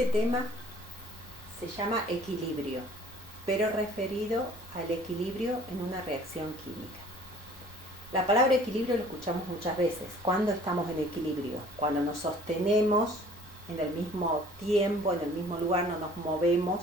Este tema se llama equilibrio, pero referido al equilibrio en una reacción química. La palabra equilibrio lo escuchamos muchas veces. ¿Cuándo estamos en equilibrio? Cuando nos sostenemos en el mismo tiempo, en el mismo lugar, no nos movemos.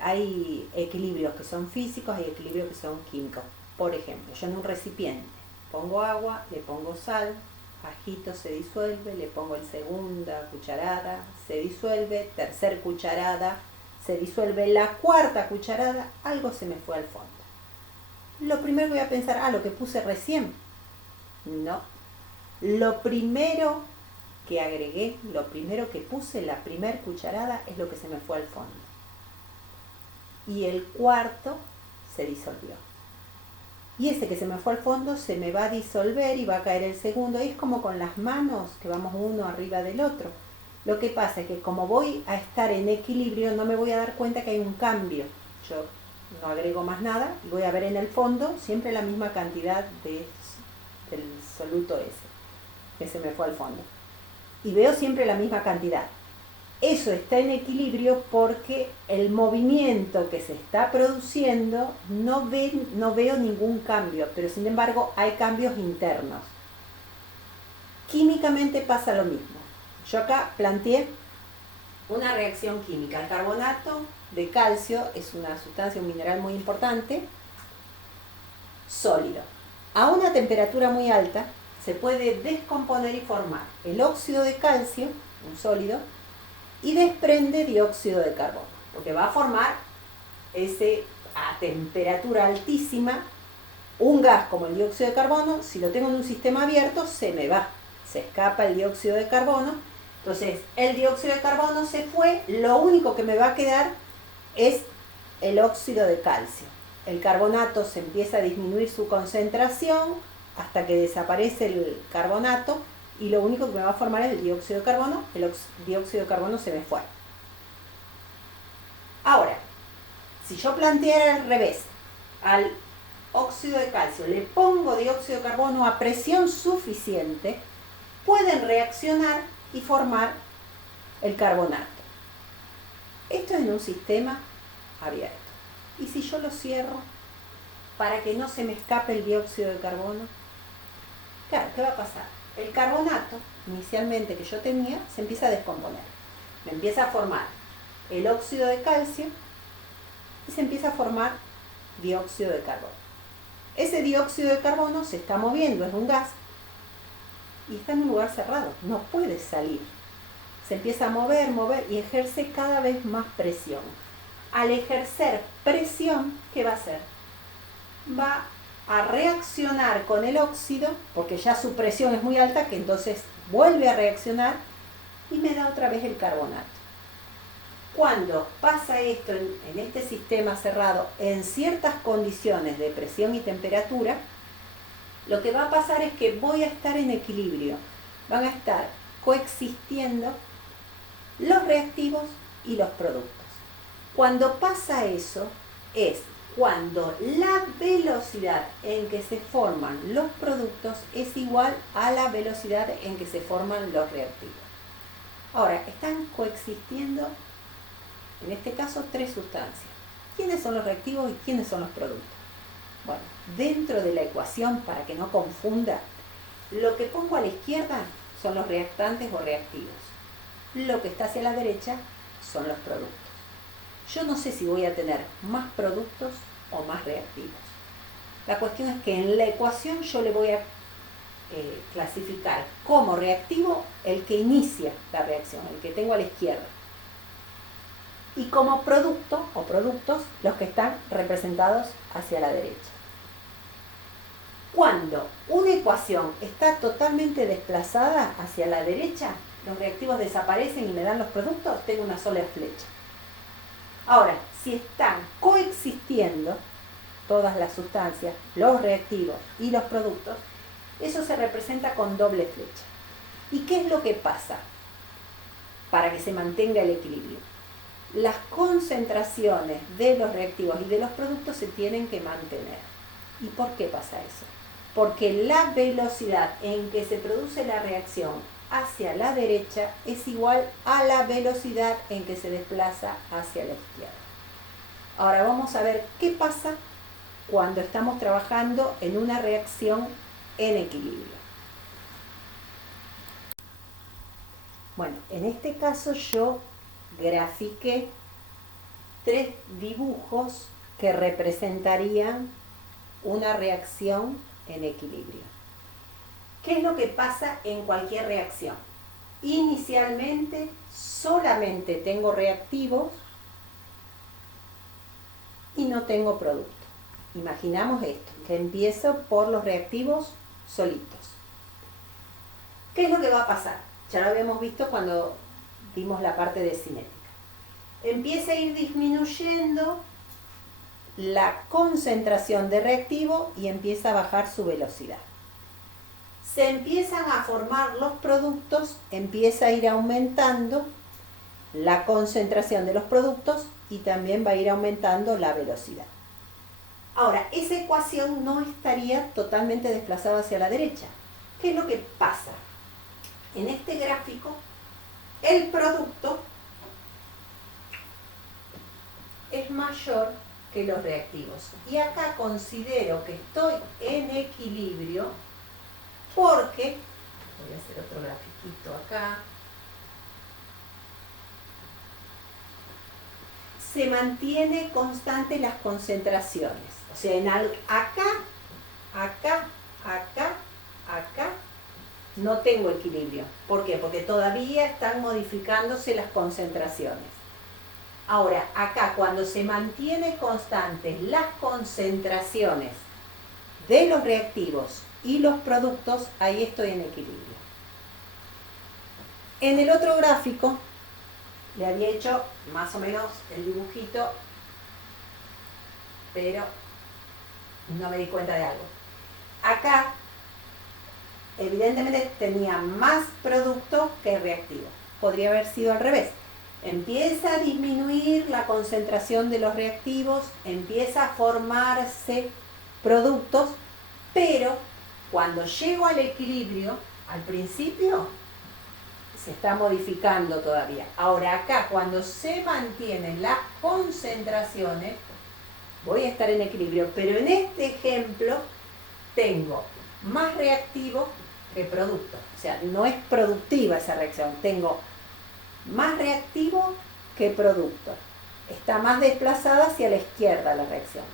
Hay equilibrios que son físicos, hay equilibrios que son químicos. Por ejemplo, yo en un recipiente pongo agua, le pongo sal, agito, se disuelve, le pongo el segunda cucharada, se disuelve, tercer cucharada, se disuelve, la cuarta cucharada, algo se me fue al fondo. Lo primero que voy a pensar, lo que puse recién. No. Lo primero que agregué, lo primero que puse, la primer cucharada, es lo que se me fue al fondo. Y el cuarto se disolvió. Y ese que se me fue al fondo se me va a disolver y va a caer el segundo. Y es como con las manos, que vamos uno arriba del otro. Lo que pasa es que como voy a estar en equilibrio, no me voy a dar cuenta que hay un cambio. Yo no agrego más nada, voy a ver en el fondo siempre la misma cantidad del soluto ese, que se me fue al fondo. Y veo siempre la misma cantidad. Eso está en equilibrio porque el movimiento que se está produciendo no veo ningún cambio, pero sin embargo hay cambios internos. Químicamente pasa lo mismo. Yo acá planteé una reacción química. El carbonato de calcio es una sustancia, un mineral muy importante, sólido. A una temperatura muy alta se puede descomponer y formar el óxido de calcio, un sólido, y desprende dióxido de carbono, porque va a formar a temperatura altísima un gas como el dióxido de carbono. Si lo tengo en un sistema abierto, se escapa el dióxido de carbono. Entonces el dióxido de carbono se fue, lo único que me va a quedar es el óxido de calcio. El carbonato se empieza a disminuir su concentración hasta que desaparece el carbonato y lo único que me va a formar es el dióxido de carbono. El dióxido de carbono se me fue. Ahora, si yo planteara al revés, al óxido de calcio le pongo dióxido de carbono a presión suficiente, pueden reaccionar y formar el carbonato. Esto es en un sistema abierto. ¿Y si yo lo cierro para que no se me escape el dióxido de carbono? Claro, ¿qué va a pasar? El carbonato, inicialmente que yo tenía, se empieza a descomponer. Me empieza a formar el óxido de calcio y se empieza a formar dióxido de carbono. Ese dióxido de carbono se está moviendo, es un gas, y está en un lugar cerrado, no puede salir. Se empieza a mover y ejerce cada vez más presión. Al ejercer presión, ¿qué va a hacer? Va a reaccionar con el óxido, porque ya su presión es muy alta, que entonces vuelve a reaccionar y me da otra vez el carbonato. Cuando pasa esto en este sistema cerrado, en ciertas condiciones de presión y temperatura, lo que va a pasar es que voy a estar en equilibrio. Van a estar coexistiendo los reactivos y los productos. Cuando pasa eso es cuando la velocidad en que se forman los productos es igual a la velocidad en que se forman los reactivos. Ahora, están coexistiendo, en este caso, tres sustancias. ¿Quiénes son los reactivos y quiénes son los productos? Bueno, dentro de la ecuación, para que no confunda, lo que pongo a la izquierda son los reactantes o reactivos. Lo que está hacia la derecha son los productos. Yo no sé si voy a tener más productos o más reactivos. La cuestión es que en la ecuación yo le voy a clasificar como reactivo el que inicia la reacción, el que tengo a la izquierda. Y como producto o productos los que están representados hacia la derecha. Cuando una ecuación está totalmente desplazada hacia la derecha, los reactivos desaparecen y me dan los productos, tengo una sola flecha. Ahora, si están coexistiendo todas las sustancias, los reactivos y los productos, eso se representa con doble flecha. ¿Y qué es lo que pasa para que se mantenga el equilibrio? Las concentraciones de los reactivos y de los productos se tienen que mantener. ¿Y por qué pasa eso? Porque la velocidad en que se produce la reacción hacia la derecha es igual a la velocidad en que se desplaza hacia la izquierda. Ahora vamos a ver qué pasa cuando estamos trabajando en una reacción en equilibrio. Bueno, en este caso yo grafiqué 3 dibujos que representarían una reacción en equilibrio. ¿Qué es lo que pasa en cualquier reacción? Inicialmente solamente tengo reactivos y no tengo producto. Imaginamos esto, que empiezo por los reactivos solitos. ¿Qué es lo que va a pasar? Ya lo habíamos visto cuando vimos la parte de cinética. Empieza a ir disminuyendo la concentración de reactivo y empieza a bajar su velocidad. Se empiezan a formar los productos, empieza a ir aumentando la concentración de los productos y también va a ir aumentando la velocidad. Ahora, esa ecuación no estaría totalmente desplazada hacia la derecha. ¿Qué es lo que pasa? En este gráfico, el producto es mayor que los reactivos. Y acá considero que estoy en equilibrio porque, voy a hacer otro grafiquito acá, se mantiene constante las concentraciones. O sea, acá, no tengo equilibrio. ¿Por qué? Porque todavía están modificándose las concentraciones. Ahora, acá cuando se mantiene constantes las concentraciones de los reactivos y los productos, ahí estoy en equilibrio. En el otro gráfico le había hecho más o menos el dibujito, pero no me di cuenta de algo. Acá, evidentemente, tenía más producto que reactivo. Podría haber sido al revés. Empieza a disminuir la concentración de los reactivos, empieza a formarse productos, pero cuando llego al equilibrio, al principio se está modificando todavía. Ahora acá, cuando se mantienen las concentraciones, voy a estar en equilibrio, pero en este ejemplo tengo más reactivo que producto. O sea, no es productiva esa reacción, tengo más reactivo que producto. Está más desplazada hacia la izquierda la reacción.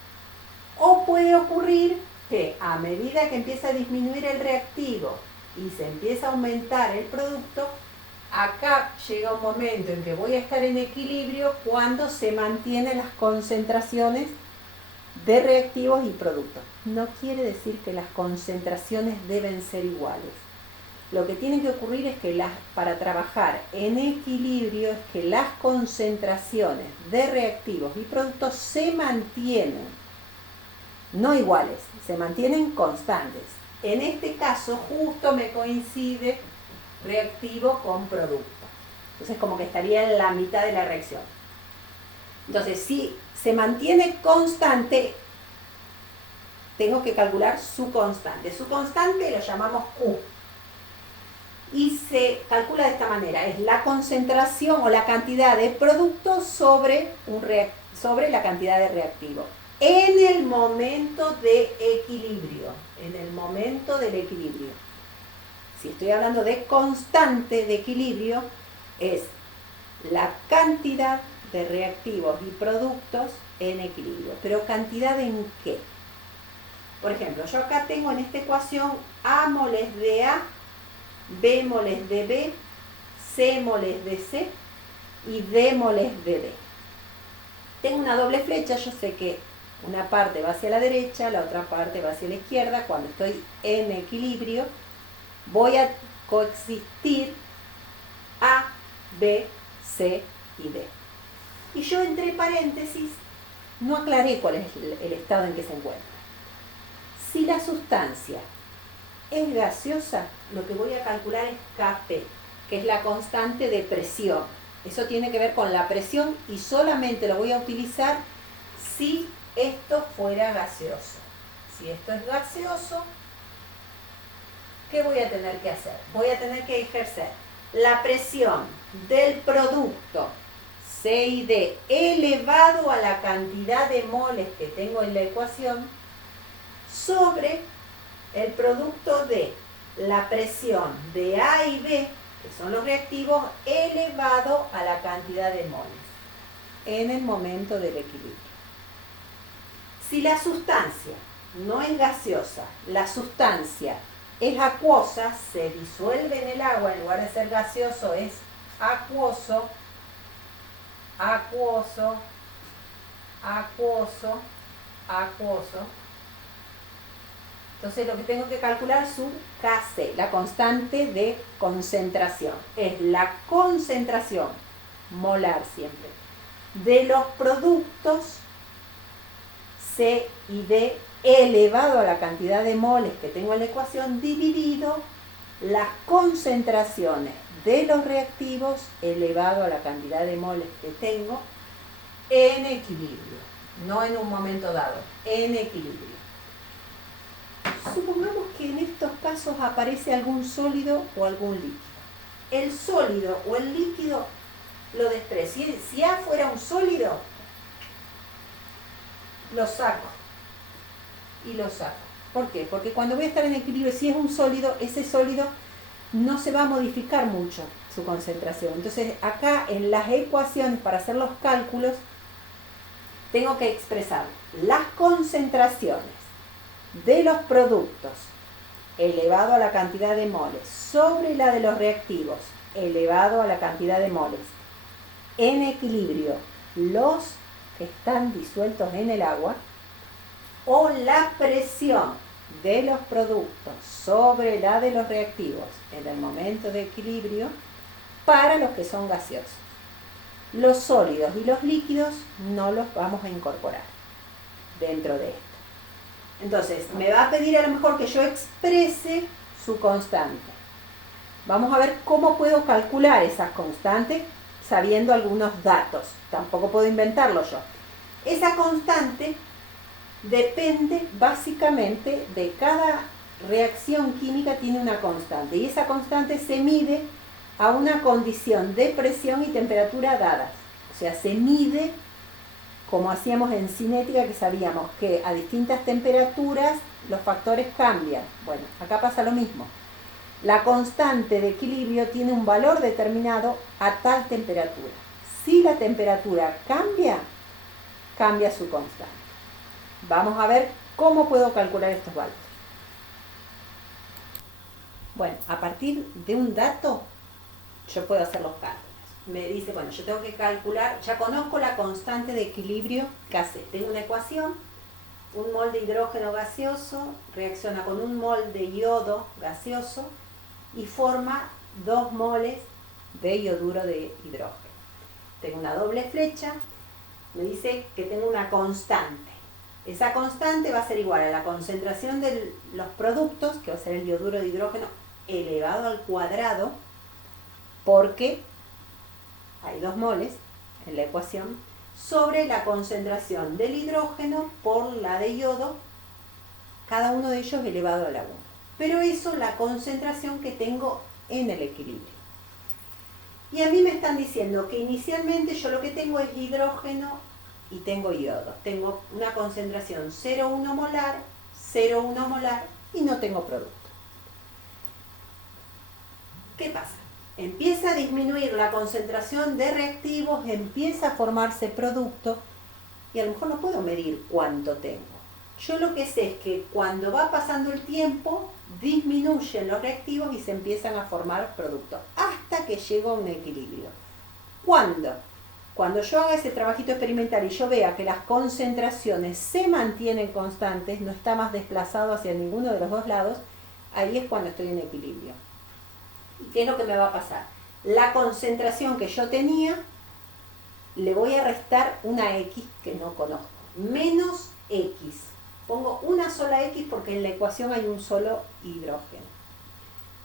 O puede ocurrir que a medida que empieza a disminuir el reactivo y se empieza a aumentar el producto, acá llega un momento en que voy a estar en equilibrio cuando se mantienen las concentraciones de reactivos y productos. No quiere decir que las concentraciones deben ser iguales. Lo que tiene que ocurrir es que para trabajar en equilibrio es que las concentraciones de reactivos y productos se mantienen, no iguales, se mantienen constantes. En este caso justo me coincide reactivo con producto. Entonces como que estaría en la mitad de la reacción. Entonces si se mantiene constante, tengo que calcular su constante. Su constante lo llamamos Q. Y se calcula de esta manera, es la concentración o la cantidad de producto sobre la cantidad de reactivo. En el momento de equilibrio, en el momento del equilibrio. Si estoy hablando de constante de equilibrio, es la cantidad de reactivos y productos en equilibrio. ¿Pero cantidad en qué? Por ejemplo, yo acá tengo en esta ecuación A moles de A, B moles de B, C moles de C y D moles de D. Tengo una doble flecha, yo sé que una parte va hacia la derecha, la otra parte va hacia la izquierda. Cuando estoy en equilibrio, voy a coexistir A, B, C y D. Y yo entre paréntesis no aclaré cuál es el estado en que se encuentra. Si la sustancia es gaseosa, lo que voy a calcular es Kp, que es la constante de presión. Eso tiene que ver con la presión y solamente lo voy a utilizar si esto fuera gaseoso. Si esto es gaseoso, ¿qué voy a tener que hacer? Voy a tener que ejercer la presión del producto C y D elevado a la cantidad de moles que tengo en la ecuación sobre el producto de la presión de A y B, que son los reactivos, elevado a la cantidad de moles en el momento del equilibrio. Si la sustancia no es gaseosa, la sustancia es acuosa, se disuelve en el agua, en lugar de ser gaseoso es acuoso, acuoso, acuoso, acuoso. Entonces lo que tengo que calcular es su Kc, la constante de concentración. Es la concentración molar siempre de los productos C y D elevado a la cantidad de moles que tengo en la ecuación dividido las concentraciones de los reactivos elevado a la cantidad de moles que tengo en equilibrio, no en un momento dado, en equilibrio. Supongamos que en estos casos aparece algún sólido o algún líquido. El sólido o el líquido lo desprecio. Si A fuera un sólido, lo saco y lo saco. ¿Por qué? Porque cuando voy a estar en equilibrio, si es un sólido, ese sólido no se va a modificar mucho su concentración. Entonces acá en las ecuaciones para hacer los cálculos tengo que expresar las concentraciones de los productos elevado a la cantidad de moles sobre la de los reactivos elevado a la cantidad de moles en equilibrio, los que están disueltos en el agua, o la presión de los productos sobre la de los reactivos en el momento de equilibrio para los que son gaseosos. Los sólidos y los líquidos no los vamos a incorporar dentro de esto. Entonces, me va a pedir a lo mejor que yo exprese su constante. Vamos a ver cómo puedo calcular esas constantes sabiendo algunos datos. Tampoco puedo inventarlo yo. Esa constante depende básicamente de cada reacción química, tiene una constante. Y esa constante se mide a una condición de presión y temperatura dadas. O sea, se mide como hacíamos en cinética, que sabíamos que a distintas temperaturas los factores cambian. Bueno, acá pasa lo mismo. La constante de equilibrio tiene un valor determinado a tal temperatura. Si la temperatura cambia, cambia su constante. Vamos a ver cómo puedo calcular estos valores. Bueno, a partir de un dato, yo puedo hacer los cálculos. Me dice, bueno, yo tengo que calcular, ya conozco la constante de equilibrio Kc. Tengo una ecuación, un mol de hidrógeno gaseoso reacciona con un mol de yodo gaseoso y forma 2 moles de yoduro de hidrógeno. Tengo una doble flecha, me dice que tengo una constante. Esa constante va a ser igual a la concentración de los productos, que va a ser el yoduro de hidrógeno elevado al cuadrado, porque hay 2 moles en la ecuación, sobre la concentración del hidrógeno por la de yodo, cada uno de ellos elevado a la 1. Pero eso es la concentración que tengo en el equilibrio. Y a mí me están diciendo que inicialmente yo lo que tengo es hidrógeno y tengo yodo. Tengo una concentración 0,1 molar, 0,1 molar y no tengo producto. ¿Qué pasa? Empieza a disminuir la concentración de reactivos, empieza a formarse producto y a lo mejor no puedo medir cuánto tengo. Yo lo que sé es que cuando va pasando el tiempo disminuyen los reactivos y se empiezan a formar productos hasta que llego a un equilibrio. ¿Cuándo? Cuando yo haga ese trabajito experimental y yo vea que las concentraciones se mantienen constantes, no está más desplazado hacia ninguno de los dos lados, ahí es cuando estoy en equilibrio. ¿Y qué es lo que me va a pasar? La concentración que yo tenía, le voy a restar una X que no conozco. Menos X. Pongo una sola X porque en la ecuación hay un solo hidrógeno.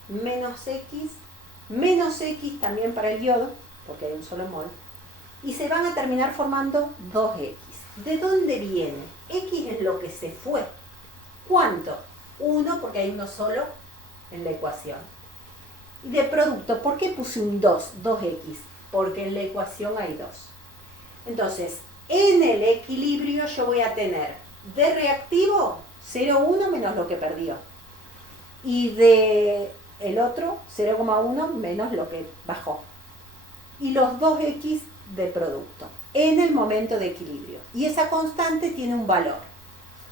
Menos X también para el yodo, porque hay un solo mol. Y se van a terminar formando 2X. ¿De dónde viene? X es lo que se fue. ¿Cuánto? 1 porque hay uno solo en la ecuación. Y de producto, ¿por qué puse un 2? 2x, porque en la ecuación hay 2. Entonces, en el equilibrio yo voy a tener de reactivo 0,1 menos lo que perdió. Y de el otro 0,1 menos lo que bajó. Y los 2x de producto en el momento de equilibrio. Y esa constante tiene un valor.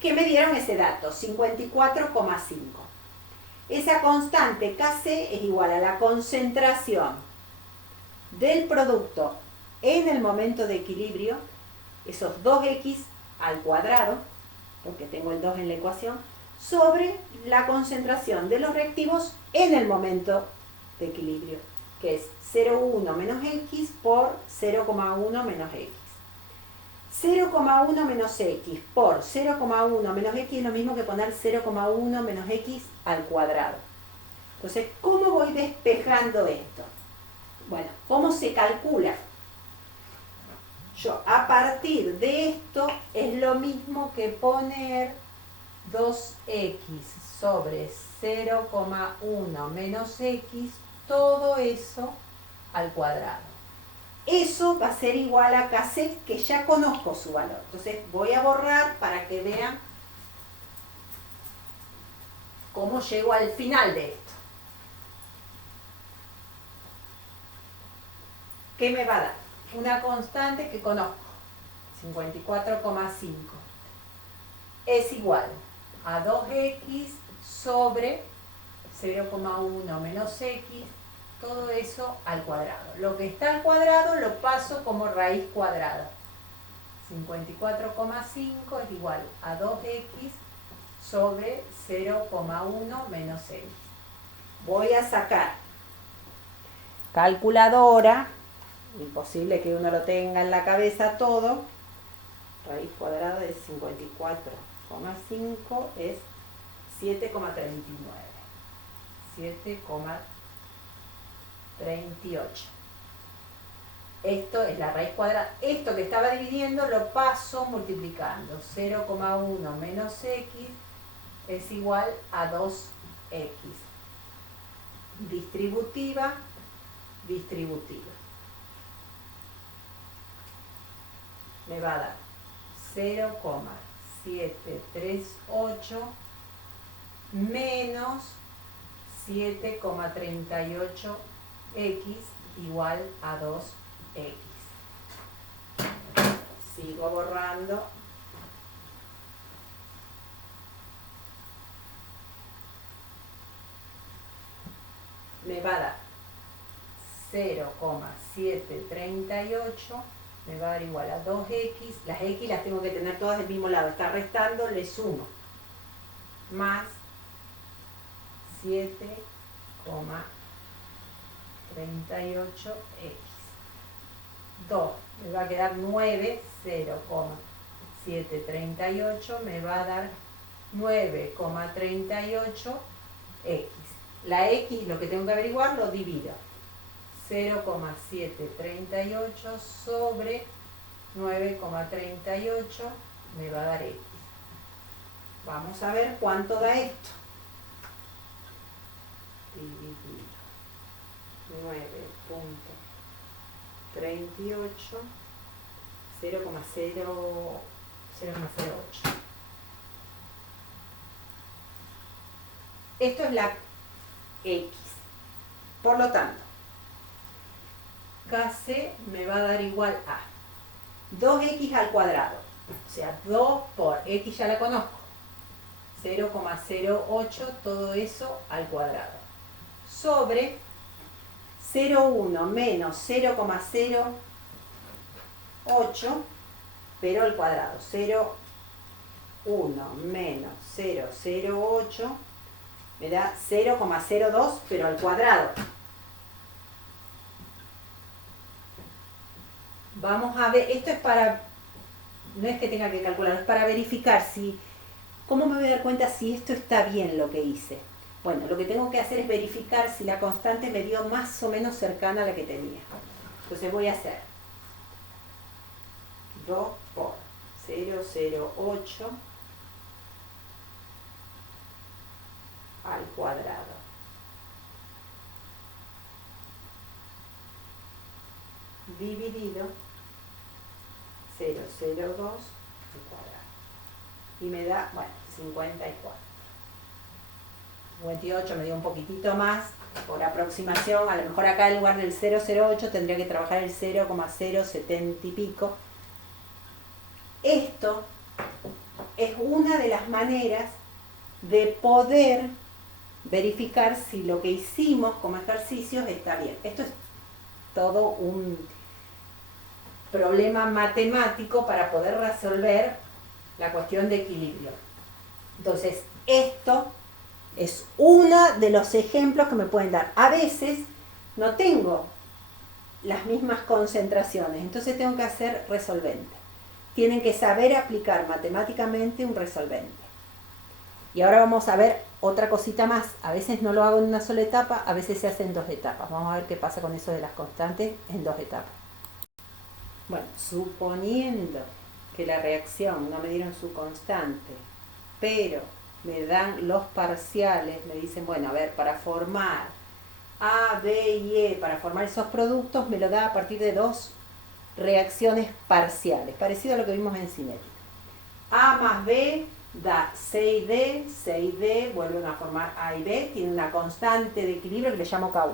¿Qué me dieron ese dato? 54,5. Esa constante Kc es igual a la concentración del producto en el momento de equilibrio, esos 2x al cuadrado, porque tengo el 2 en la ecuación, sobre la concentración de los reactivos en el momento de equilibrio, que es 0,1 menos x por 0,1 menos x. 0,1 menos x por 0,1 menos x es lo mismo que poner 0,1 menos x al cuadrado. Entonces, ¿cómo voy despejando esto? Bueno, ¿cómo se calcula? Yo, a partir de esto, es lo mismo que poner 2x sobre 0,1 menos x, todo eso al cuadrado. Eso va a ser igual a Kc, que ya conozco su valor. Entonces voy a borrar para que vean cómo llego al final de esto. ¿Qué me va a dar? Una constante que conozco, 54,5. Es igual a 2x sobre 0,1 menos x, todo eso al cuadrado. Lo que está al cuadrado lo paso como raíz cuadrada. 54,5 es igual a 2x sobre 0,1 menos x. Voy a sacar calculadora, imposible que uno lo tenga en la cabeza todo. Raíz cuadrada de 54,5 es 7,39. 7,38. Esto es la raíz cuadrada. Esto que estaba dividiendo lo paso multiplicando. 0,1 menos x es igual a 2x. Distributiva, distributiva. Me va a dar 0,738 menos 7,38x igual a 2x. Sigo borrando. Me va a dar 0,738, me va a dar igual a 2x. Las x las tengo que tener todas del mismo lado. Está restando, le sumo. Más 7,38x. 2, me va a quedar 9, 0,738 me va a dar 9,38x. La x, lo que tengo que averiguar, lo divido. 0,738 sobre 9,38 me va a dar x. Vamos a ver cuánto da esto. Dividido 9,38, 0,08. Esto es la x. Por lo tanto, Kc me va a dar igual a 2x al cuadrado. O sea, 2 por x ya la conozco. 0,08, todo eso al cuadrado. Sobre 0,1 menos 0,08, pero al cuadrado. 0,1 menos 0,08 me da 0,02, pero al cuadrado. Vamos a ver, esto es para, no es que tenga que calcular, es para verificar si, ¿cómo me voy a dar cuenta si esto está bien lo que hice? Bueno, lo que tengo que hacer es verificar si la constante me dio más o menos cercana a la que tenía. Entonces voy a hacer 2 por 0,08 al cuadrado dividido 0,02 al cuadrado. Y me da, bueno, 54. 58 me dio un poquitito más por aproximación. A lo mejor acá en lugar del 0,08 tendría que trabajar el 0,070 y pico. Esto es una de las maneras de poder verificar si lo que hicimos como ejercicios está bien. Esto es todo un problema matemático para poder resolver la cuestión de equilibrio. Entonces, esto es uno de los ejemplos que me pueden dar. A veces no tengo las mismas concentraciones, entonces tengo que hacer resolvente. Tienen que saber aplicar matemáticamente un resolvente. Y ahora vamos a ver otra cosita más. A veces no lo hago en una sola etapa, a veces se hace en dos etapas. Vamos a ver qué pasa con eso de las constantes en dos etapas. Bueno, suponiendo que la reacción no me dieron su constante, pero me dan los parciales, me dicen, bueno, a ver, para formar A, B y E, para formar esos productos, me lo da a partir de dos reacciones parciales, parecido a lo que vimos en cinética. A más B da C y D, C y D vuelven a formar A y B, tiene una constante de equilibrio que le llamo K1,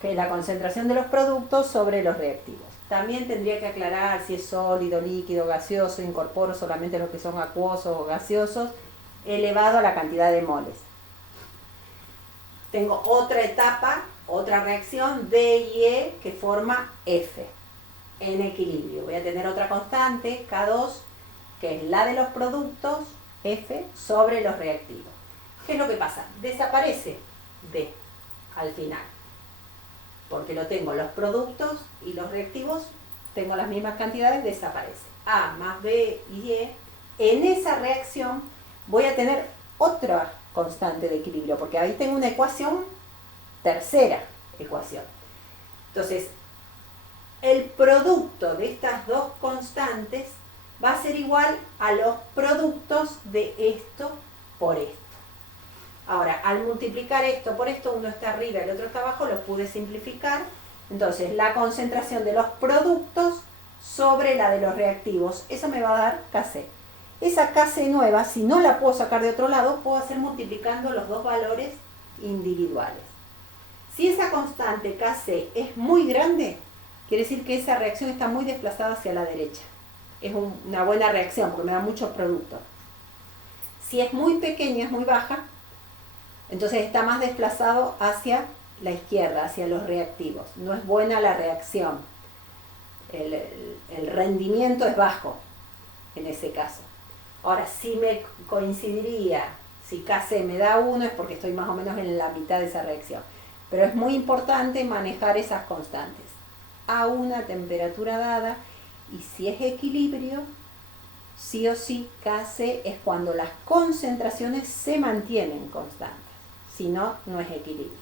que es la concentración de los productos sobre los reactivos. También tendría que aclarar si es sólido, líquido, gaseoso, incorporo solamente los que son acuosos o gaseosos, elevado a la cantidad de moles. Tengo otra etapa, otra reacción, D y E, que forma F, en equilibrio. Voy a tener otra constante, K2, que es la de los productos, F, sobre los reactivos. ¿Qué es lo que pasa? Desaparece D al final, porque lo tengo, los productos y los reactivos, tengo las mismas cantidades, desaparece. A más B y E, en esa reacción voy a tener otra constante de equilibrio, porque ahí tengo una ecuación, tercera ecuación. Entonces, el producto de estas dos constantes va a ser igual a los productos de esto por esto. Ahora, al multiplicar esto por esto, uno está arriba y el otro está abajo, los pude simplificar. Entonces, la concentración de los productos sobre la de los reactivos, eso me va a dar Kc. Esa Kc nueva, si no la puedo sacar de otro lado, puedo hacer multiplicando los dos valores individuales. Si esa constante Kc es muy grande, quiere decir que esa reacción está muy desplazada hacia la derecha. Es una buena reacción porque me da muchos productos. Si es muy pequeña, es muy baja, entonces está más desplazado hacia la izquierda, hacia los reactivos. No es buena la reacción. El rendimiento es bajo en ese caso. Ahora, si me coincidiría, si Kc me da 1 es porque estoy más o menos en la mitad de esa reacción. Pero es muy importante manejar esas constantes. A una temperatura dada, y si es equilibrio, sí o sí Kc es cuando las concentraciones se mantienen constantes. Si no, no es equilibrio.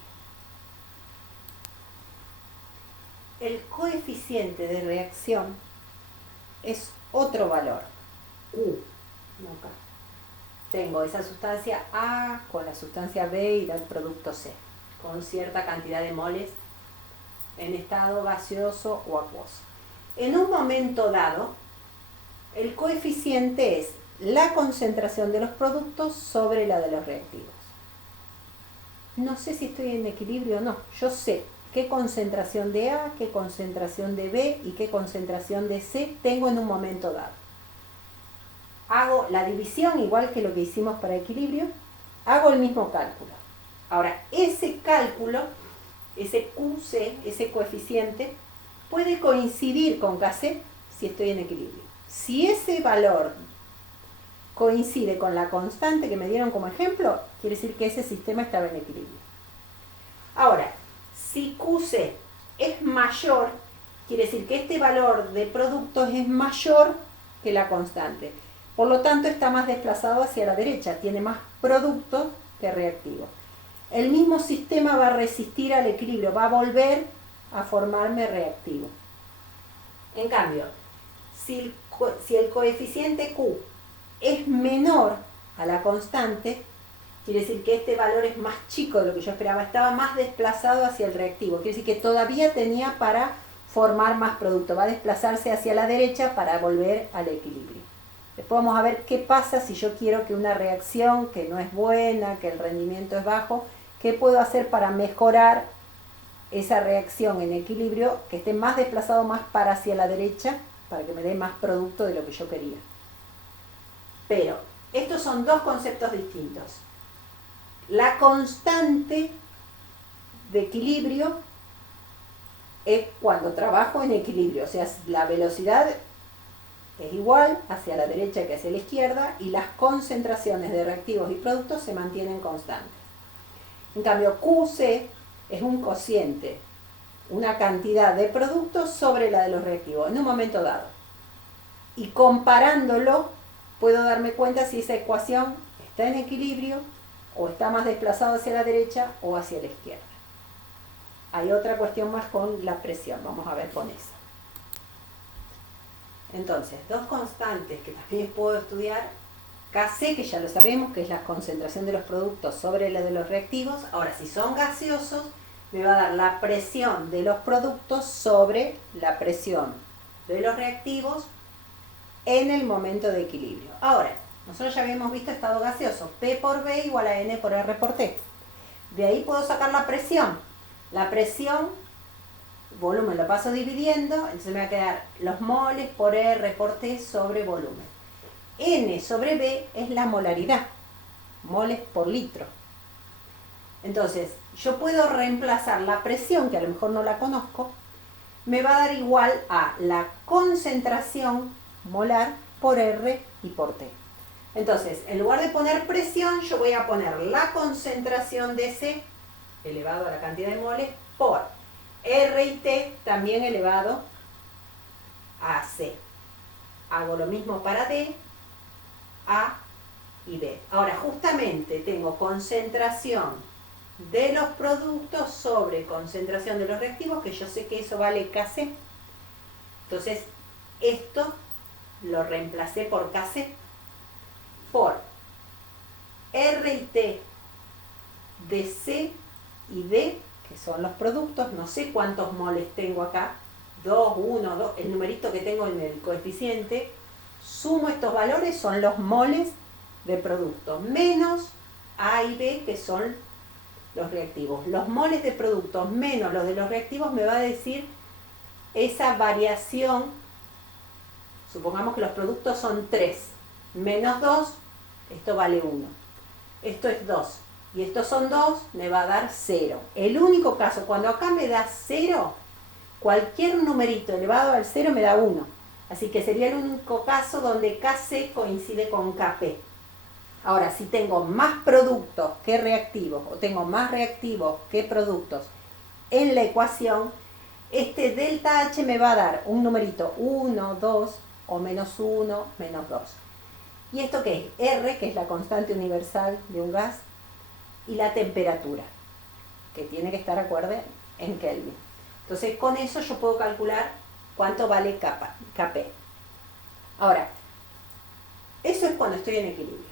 El coeficiente de reacción es otro valor, U. No K. Tengo esa sustancia A con la sustancia B y da el producto C, con cierta cantidad de moles en estado gaseoso o acuoso. En un momento dado, el coeficiente es la concentración de los productos sobre la de los reactivos. No sé si estoy en equilibrio o no. Yo sé qué concentración de A, qué concentración de B y qué concentración de C tengo en un momento dado. Hago la división igual que lo que hicimos para equilibrio, hago el mismo cálculo. Ahora, ese cálculo, ese QC, ese coeficiente, puede coincidir con Kc si estoy en equilibrio. Si ese valor coincide con la constante que me dieron como ejemplo, quiere decir que ese sistema estaba en equilibrio. Ahora, si QC es mayor, quiere decir que este valor de productos es mayor que la constante. Por lo tanto, está más desplazado hacia la derecha, tiene más productos que reactivos. El mismo sistema va a resistir al equilibrio, va a volver a formarme reactivo. En cambio, si el coeficiente Q es menor a la constante, quiere decir que este valor es más chico de lo que yo esperaba, estaba más desplazado hacia el reactivo, quiere decir que todavía tenía para formar más producto, va a desplazarse hacia la derecha para volver al equilibrio. Después vamos a ver qué pasa si yo quiero que una reacción que no es buena, que el rendimiento es bajo, qué puedo hacer para mejorar esa reacción en equilibrio, que esté más desplazado más para hacia la derecha, para que me dé más producto de lo que yo quería. Pero estos son dos conceptos distintos. La constante de equilibrio es cuando trabajo en equilibrio, o sea, la velocidad es igual hacia la derecha que hacia la izquierda y las concentraciones de reactivos y productos se mantienen constantes. En cambio, QC es un cociente, una cantidad de productos sobre la de los reactivos en un momento dado. Y comparándolo, puedo darme cuenta si esa ecuación está en equilibrio o está más desplazado hacia la derecha o hacia la izquierda. Hay otra cuestión más con la presión, vamos a ver con eso. Entonces, dos constantes que también puedo estudiar, Kc, que ya lo sabemos, que es la concentración de los productos sobre la de los reactivos. Ahora, si son gaseosos, me va a dar la presión de los productos sobre la presión de los reactivos en el momento de equilibrio. Ahora, nosotros ya habíamos visto estado gaseoso, P por V igual a N por R por T. De ahí puedo sacar la presión. La presión, volumen lo paso dividiendo, entonces me va a quedar los moles por R por T sobre volumen. N sobre V es la molaridad, moles por litro. Entonces, yo puedo reemplazar la presión, que a lo mejor no la conozco, me va a dar igual a la concentración molar por R y por T. Entonces, en lugar de poner presión, yo voy a poner la concentración de C elevado a la cantidad de moles por R y T también elevado a C. Hago lo mismo para D, A y B. Ahora, justamente tengo concentración de los productos sobre concentración de los reactivos, que yo sé que eso vale Kc. Entonces, esto lo reemplacé por Kc por R y T de C y D, que son los productos. No sé cuántos moles tengo acá, 2, 1, 2, el numerito que tengo en el coeficiente. Sumo estos valores, son los moles de productos, menos A y B, que son los reactivos. Los moles de productos menos los de los reactivos me va a decir esa variación. Supongamos que los productos son 3, menos 2, esto vale 1. Esto es 2, y estos son 2, me va a dar 0. El único caso, cuando acá me da 0, cualquier numerito elevado al 0 me da 1. Así que sería el único caso donde Kc coincide con Kp. Ahora, si tengo más productos que reactivos, o tengo más reactivos que productos en la ecuación, este delta H me va a dar un numerito 1, 2, o menos 1, menos 2. ¿Y esto qué es? R, que es la constante universal de un gas, y la temperatura, que tiene que estar acorde en Kelvin. Entonces, con eso yo puedo calcular cuánto vale Kp. Ahora, eso es cuando estoy en equilibrio.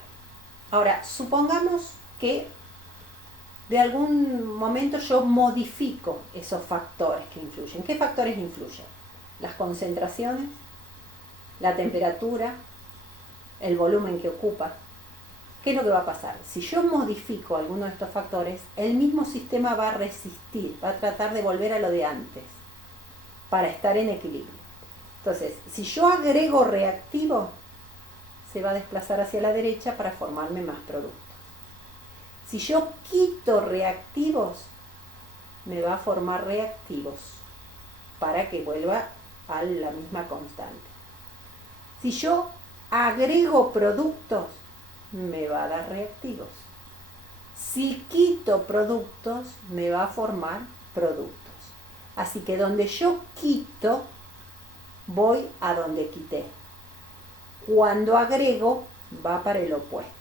Ahora, supongamos que de algún momento yo modifico esos factores que influyen. ¿Qué factores influyen? Las concentraciones, la temperatura, el volumen que ocupa. ¿Qué es lo que va a pasar? Si yo modifico alguno de estos factores, el mismo sistema va a resistir, va a tratar de volver a lo de antes, para estar en equilibrio. Entonces, si yo agrego reactivo, se va a desplazar hacia la derecha para formarme más productos. Si yo quito reactivos, me va a formar reactivos para que vuelva a la misma constante. Si yo agrego productos, me va a dar reactivos. Si quito productos, me va a formar productos. Así que donde yo quito, voy a donde quité. Cuando agrego, va para el opuesto.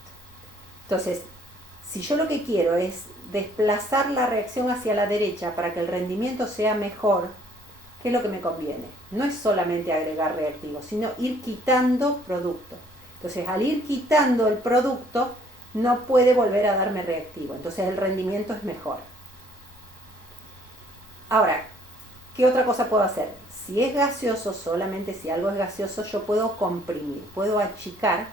Entonces, si yo lo que quiero es desplazar la reacción hacia la derecha para que el rendimiento sea mejor, ¿qué es lo que me conviene? No es solamente agregar reactivos, sino ir quitando productos. Entonces, al ir quitando el producto, no puede volver a darme reactivo. Entonces, el rendimiento es mejor. Ahora, ¿Qué otra cosa puedo hacer? Si es gaseoso, solamente si algo es gaseoso, yo puedo comprimir, puedo achicar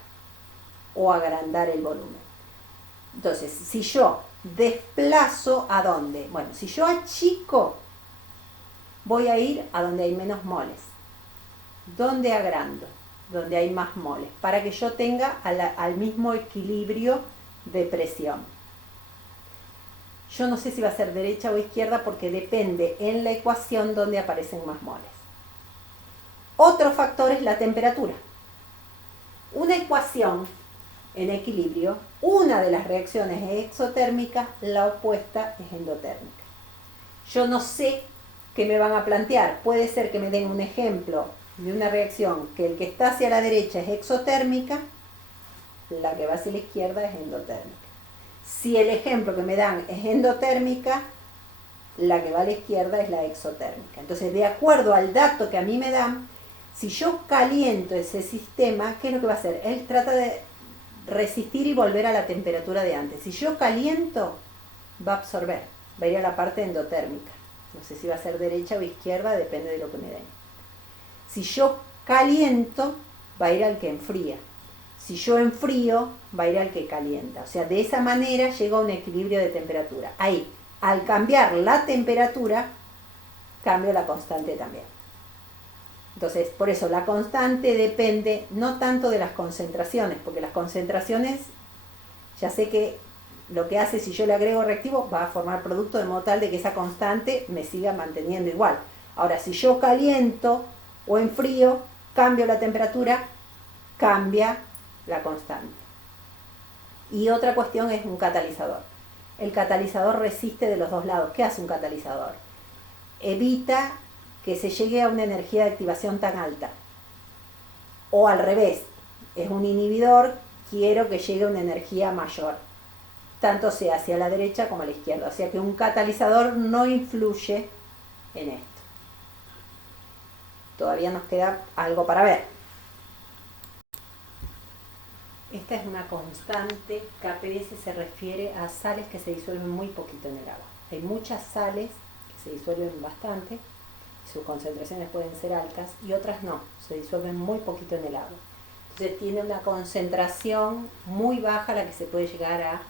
o agrandar el volumen. Entonces, si yo desplazo, ¿a dónde? Bueno, si yo achico, voy a ir a donde hay menos moles. ¿Dónde agrando? Donde hay más moles, para que yo tenga al mismo equilibrio de presión. Yo no sé si va a ser derecha o izquierda porque depende en la ecuación donde aparecen más moles. Otro factor es la temperatura. Una ecuación en equilibrio, una de las reacciones es exotérmica, la opuesta es endotérmica. Yo no sé qué me van a plantear. Puede ser que me den un ejemplo de una reacción que el que está hacia la derecha es exotérmica, la que va hacia la izquierda es endotérmica. Si el ejemplo que me dan es endotérmica, la que va a la izquierda es la exotérmica. Entonces, de acuerdo al dato que a mí me dan, si yo caliento ese sistema, ¿qué es lo que va a hacer? Él trata de resistir y volver a la temperatura de antes. Si yo caliento, va a absorber, va a ir a la parte endotérmica. No sé si va a ser derecha o izquierda, depende de lo que me den. Si yo caliento, va a ir al que enfría. Si yo enfrío, va a ir al que calienta. O sea, de esa manera llega a un equilibrio de temperatura. Ahí, al cambiar la temperatura, cambio la constante también. Entonces, por eso la constante depende no tanto de las concentraciones, porque las concentraciones, ya sé que lo que hace si yo le agrego reactivo, va a formar producto de modo tal de que esa constante me siga manteniendo igual. Ahora, si yo caliento o enfrío, cambio la temperatura, cambia la constante. Y otra cuestión es un catalizador. El catalizador resiste de los dos lados. ¿Qué hace un catalizador? Evita que se llegue a una energía de activación tan alta. O al revés, es un inhibidor, quiero que llegue a una energía mayor. Tanto sea hacia la derecha como a la izquierda. O sea que un catalizador no influye en esto. Todavía nos queda algo para ver. Esta es una constante. KPS se refiere a sales que se disuelven muy poquito en el agua. Hay muchas sales que se disuelven bastante, y sus concentraciones pueden ser altas, y otras no, se disuelven muy poquito en el agua. Entonces tiene una concentración muy baja la que se puede llegar a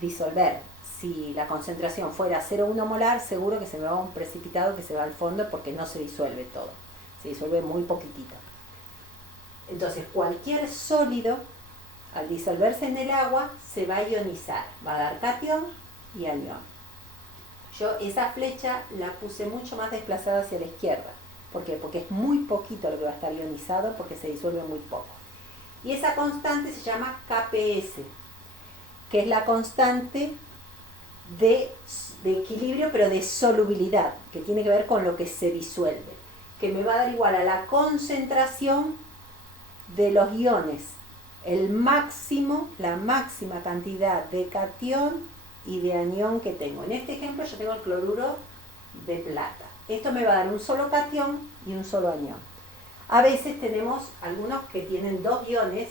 disolver. Si la concentración fuera 0,1 molar, seguro que se me va un precipitado que se va al fondo porque no se disuelve todo. Se disuelve muy poquitito. Entonces cualquier sólido, al disolverse en el agua, se va a ionizar. Va a dar catión y anión. Yo esa flecha la puse mucho más desplazada hacia la izquierda. ¿Por qué? Porque es muy poquito lo que va a estar ionizado porque se disuelve muy poco. Y esa constante se llama KPS, que es la constante de equilibrio, pero de solubilidad, que tiene que ver con lo que se disuelve, que me va a dar igual a la concentración de los iones, el máximo, la máxima cantidad de catión y de anión que tengo. En este ejemplo yo tengo el cloruro de plata. Esto me va a dar un solo catión y un solo anión. A veces tenemos algunos que tienen dos iones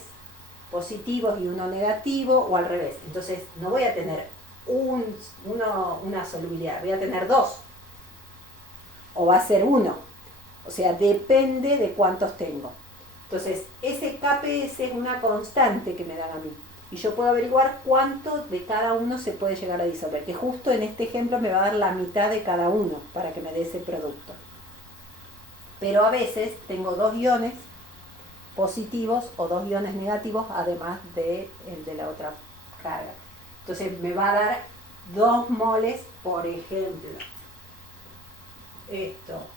positivos y uno negativo, o al revés. Entonces no voy a tener una solubilidad, voy a tener dos. O va a ser uno. O sea, depende de cuántos tengo. Entonces, ese KPS es una constante que me dan a mí. Y yo puedo averiguar cuánto de cada uno se puede llegar a disolver. Que justo en este ejemplo me va a dar la mitad de cada uno para que me dé ese producto. Pero a veces tengo dos iones positivos o dos iones negativos, además del de la otra carga. Entonces me va a dar 2 moles, por ejemplo. Esto,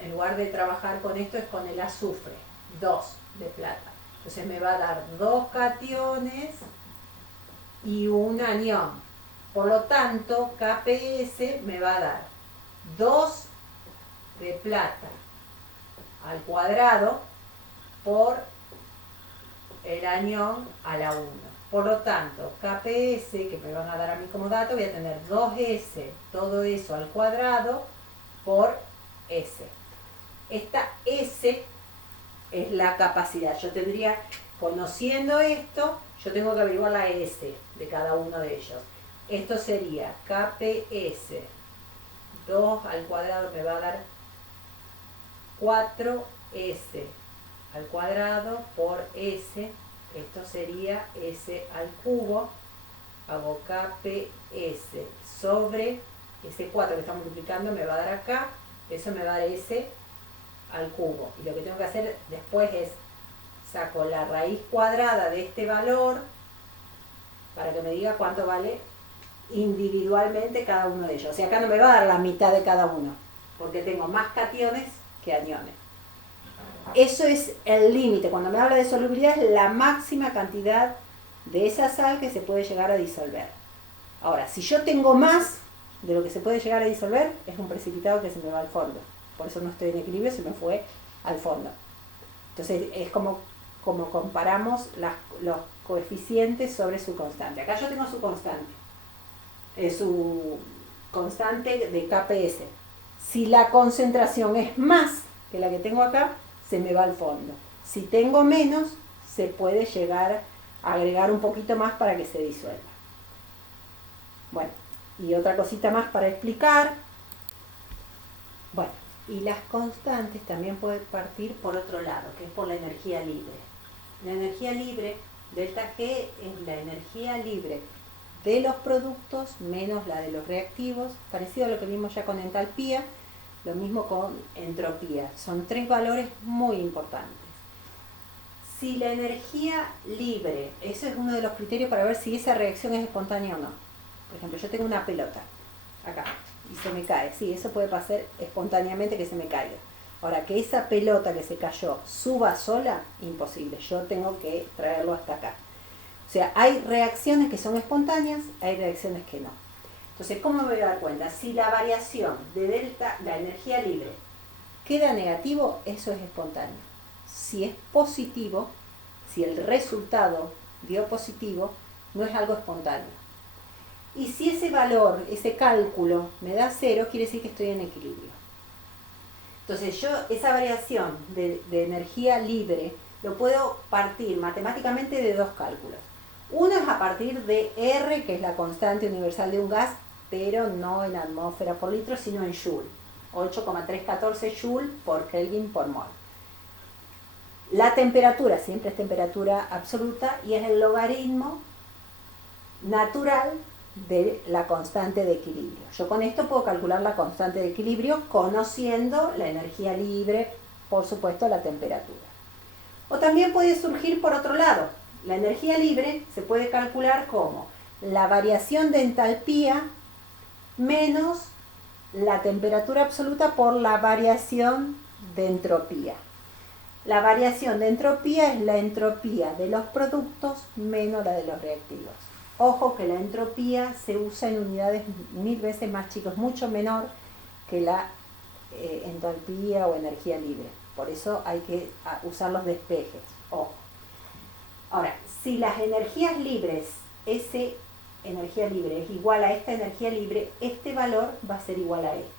en lugar de trabajar con esto, es con el azufre. 2 de plata. Entonces me va a dar 2 cationes y un anión. Por lo tanto, KPS me va a dar 2 de plata al cuadrado por el anión a la 1. Por lo tanto, KPS, que me van a dar a mí como dato, voy a tener 2S, todo eso al cuadrado, por S. Esta S es la capacidad. Yo tendría, conociendo esto, yo tengo que averiguar la S de cada uno de ellos. Esto sería KPS 2 al cuadrado me va a dar 4S al cuadrado por S, esto sería S al cubo, hago KPS sobre ese 4 que está multiplicando me va a dar acá, eso me va a dar S al cubo. Y lo que tengo que hacer después es saco la raíz cuadrada de este valor para que me diga cuánto vale individualmente cada uno de ellos. O sea, acá no me va a dar la mitad de cada uno, porque tengo más cationes que aniones. Eso es el límite. Cuando me habla de solubilidad es la máxima cantidad de esa sal que se puede llegar a disolver. Ahora, si yo tengo más de lo que se puede llegar a disolver, es un precipitado que se me va al fondo. Por eso no estoy en equilibrio, se me fue al fondo. Entonces es como comparamos los coeficientes sobre su constante. Acá yo tengo su constante de KPS. Si la concentración es más que la que tengo acá, se me va al fondo. Si tengo menos, se puede llegar a agregar un poquito más para que se disuelva. Bueno, y otra cosita más para explicar. Bueno, y las constantes también pueden partir por otro lado, que es por la energía libre. La energía libre, delta G, es la energía libre de los productos menos la de los reactivos, parecido a lo que vimos ya con entalpía, lo mismo con entropía. Son tres valores muy importantes. Si la energía libre, eso es uno de los criterios para ver si esa reacción es espontánea o no. Por ejemplo, yo tengo una pelota acá y se me cae. Sí, eso puede pasar espontáneamente que se me caiga. Ahora, que esa pelota que se cayó suba sola, imposible. Yo tengo que traerlo hasta acá. O sea, hay reacciones que son espontáneas, hay reacciones que no. Entonces, ¿cómo me voy a dar cuenta? Si la variación de delta, la energía libre, queda negativo, eso es espontáneo. Si es positivo, si el resultado dio positivo, no es algo espontáneo. Y si ese valor, ese cálculo, me da 0, quiere decir que estoy en equilibrio. Entonces yo esa variación de energía libre lo puedo partir matemáticamente de dos cálculos. Uno es a partir de R, que es la constante universal de un gas, pero no en atmósfera por litro, sino en Joule. 8,314 Joule por Kelvin por mol. La temperatura, siempre es temperatura absoluta, y es el logaritmo natural de la constante de equilibrio. Yo con esto puedo calcular la constante de equilibrio conociendo la energía libre, por supuesto la temperatura. O también puede surgir por otro lado. La energía libre se puede calcular como la variación de entalpía menos la temperatura absoluta por la variación de entropía. La variación de entropía es la entropía de los productos menos la de los reactivos. Ojo que la entropía se usa en unidades 1000 veces más chicas, mucho menor que la entalpía o energía libre. Por eso hay que usar los despejes. Ojo. Ahora, si las energías libres, esa energía libre es igual a esta energía libre, este valor va a ser igual a esta.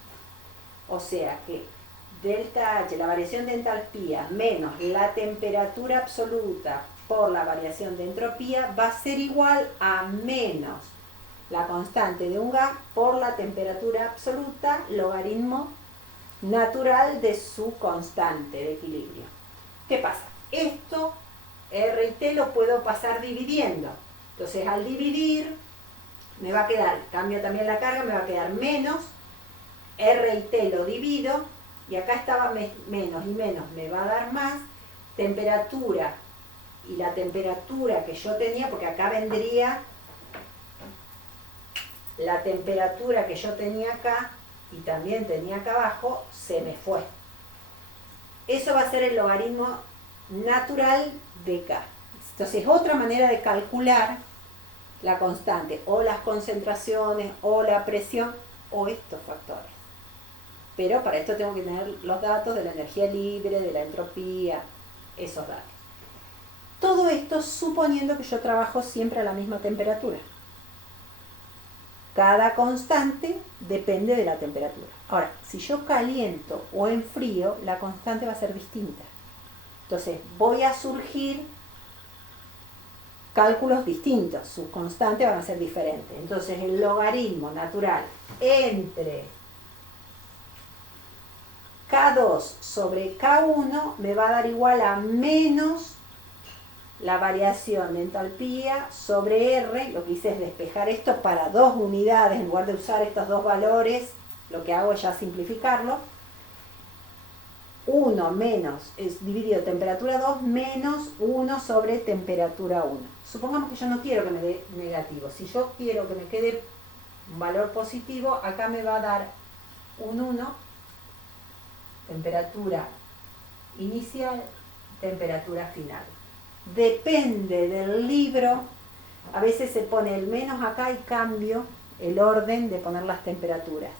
O sea que delta H, la variación de entalpía, menos la temperatura absoluta por la variación de entropía, va a ser igual a menos la constante de un gas por la temperatura absoluta, logaritmo natural de su constante de equilibrio. ¿Qué pasa? Esto, R y T, lo puedo pasar dividiendo. Entonces, al dividir, me va a quedar, cambio también la carga, me va a quedar menos, R y T lo divido, y acá estaba menos y menos, me va a dar más, temperatura, y la temperatura que yo tenía, porque acá vendría la temperatura que yo tenía acá, y también tenía acá abajo, se me fue. Eso va a ser el logaritmo natural de K. Entonces, otra manera de calcular la constante, o las concentraciones, o la presión, o estos factores. Pero para esto tengo que tener los datos de la energía libre, de la entropía, esos datos. Todo esto suponiendo que yo trabajo siempre a la misma temperatura. Cada constante depende de la temperatura. Ahora, si yo caliento o enfrío, la constante va a ser distinta. Entonces, voy a surgir cálculos distintos. Sus constantes van a ser diferentes. Entonces, el logaritmo natural entre K2 sobre K1 me va a dar igual a menos la variación de entalpía sobre R. Lo que hice es despejar esto para 2 unidades, en lugar de usar estos 2 valores, lo que hago es ya simplificarlo. 1 menos, es dividido temperatura 2 menos 1 sobre temperatura 1. Supongamos que yo no quiero que me dé negativo. Si yo quiero que me quede un valor positivo, acá me va a dar un 1, temperatura inicial, temperatura final. Depende del libro, a veces se pone el menos acá y cambio el orden de poner las temperaturas.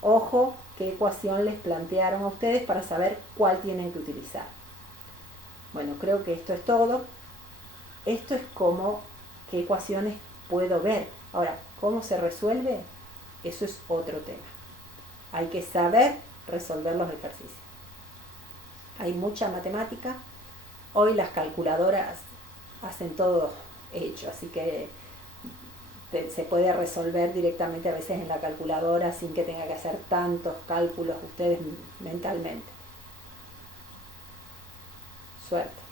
Ojo qué ecuación les plantearon a ustedes para saber cuál tienen que utilizar. Bueno, creo que esto es todo. Esto es como qué ecuaciones puedo ver. Ahora, ¿cómo se resuelve? Eso es otro tema. Hay que saber resolver los ejercicios. Hay mucha matemática. Hoy las calculadoras hacen todo hecho, así que se puede resolver directamente a veces en la calculadora sin que tenga que hacer tantos cálculos ustedes mentalmente. Suerte.